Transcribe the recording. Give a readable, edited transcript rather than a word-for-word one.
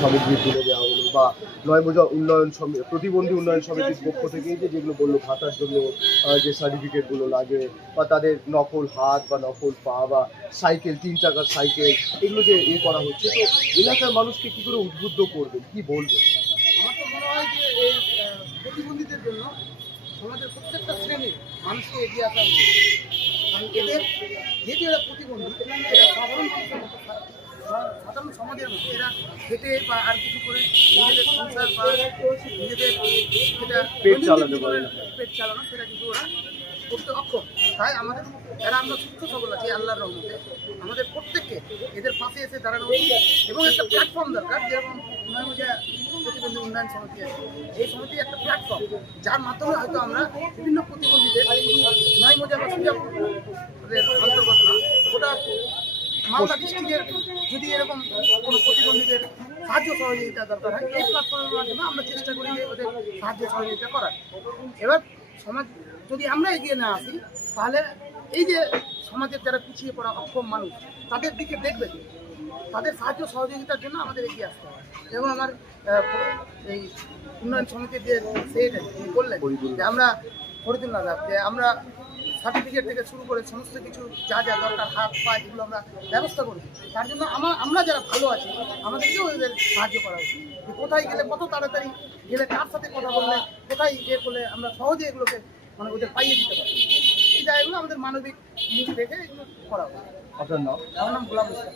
সামগ্রী তুলে দেওয়া হলো, বা নয়মজা প্রতিবন্ধী উন্নয়ন সমিতির পক্ষ থেকে যেগুলো বললো ভাতার জন্য যে সার্টিফিকেটগুলো লাগে, বা তাদের নকল হাত বা নকল পা বা সাইকেল, 3 চাকার সাইকেল, এগুলো যে করা হচ্ছে, তো এলাকার মানুষকে কি করে উদ্বুদ্ধ করবেন, কি বলবেন? আমার তো মনে হয় যে এই প্রতিবন্ধীদের জন্য সমাজের প্রত্যেকটা শ্রেণীর মানুষকে এগিয়ে আসা উচিত। কারণ এদের যেহেতু এরা প্রতিবন্ধী, এরা সাধারণ সমাজের মধ্যে এরা হেঁটে বা আর কিছু করে নিজেদের সংসার বা নিজেদের যেটা পেট চালাতে পারে না। পেট চালানো, সেটা কিন্তু ওরা করতে অক্ষম। তাই আমাদের যারা আমরা সুস্থ সবল আছি আল্লাহর রহমতে, আমাদের প্রত্যেককে এদের পাশে এসে দাঁড়ানো উচিত এবং একটা প্ল্যাটফর্ম দরকার। যেরকম নয়মজা প্রতিবন্ধী উন্নয়ন সমিতি আছে, এই সমিতি একটা প্ল্যাটফর্ম, যার মাধ্যমে হয়তো আমরা বিভিন্ন প্রতিবন্ধীদের নয়মজা বা সুজাপুরের অন্তর্গত না, ওটা মালদা ডিস্ট্রিক্টের যদি এরকম কোনো প্রতিবন্ধীদের সাহায্য সহযোগিতা দরকার হয়, এই প্ল্যাটফর্মের মাধ্যমে আমরা চেষ্টা করি যে ওদের সাহায্য সহযোগিতা করার। এবার সমাজ যদি আমরা এগিয়ে না আসি, তাহলে এই যে সমাজের যারা পিছিয়ে পড়া অক্ষম মানুষ, তাদের দিকে দেখবে, তাদের সাহায্য সহযোগিতার জন্য আমাদের এগিয়ে আসতে হবে। এবং আমার এই উন্নয়ন সমিতির যে সেক্রেটারি বললেন যে আমরা ফরিদুল্লাহ দাস, যে আমরা সার্টিফিকেট থেকে শুরু করে সমস্ত কিছু যা যা দরকার, হাত পা, এগুলো আমরা ব্যবস্থা করি। তার জন্য আমরা যারা ভালো আছি, আমাদেরকেও এদের সাহায্য করা উচিত। যে কোথায় গেলে কত তাড়াতাড়ি গেলে, কার সাথে কথা বললে, কোথায় করলে আমরা সহজে এগুলোকে মানে ওদের পাইয়ে দিতে পারি, এই জায়গাগুলো আমাদের মানবিক মুখ দেখে এগুলো করা উচিত। আপনার নাম? আমার নাম গোলাম ইসলাম।